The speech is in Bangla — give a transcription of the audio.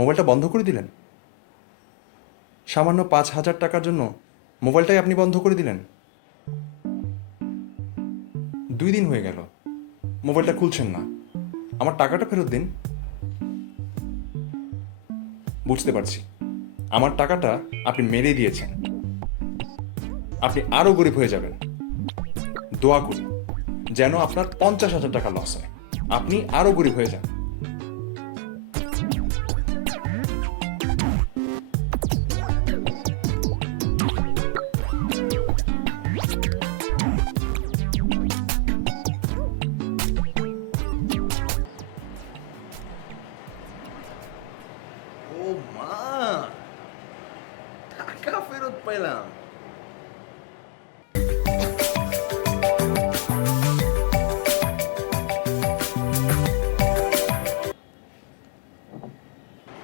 মোবাইলটা বন্ধ করে দিলেন? সামান্য ৫,০০০ টাকার জন্য মোবাইলটাই আপনি বন্ধ করে দিলেন? ২ দিন হয়ে গেল মোবাইলটা খুলছেন না। আমার টাকাটা ফেরত দিন। বুঝতে পারছি, আমার টাকাটা আপনি মেরে দিয়েছেন। আপনি আরও গরিব হয়ে যাবেন। দোয়া করি যেন আপনার ৫০,০০০ টাকা লস হয়, আপনি আরও গরিব হয়ে যান। ও মা, টাকা ফেরত পাইলাম।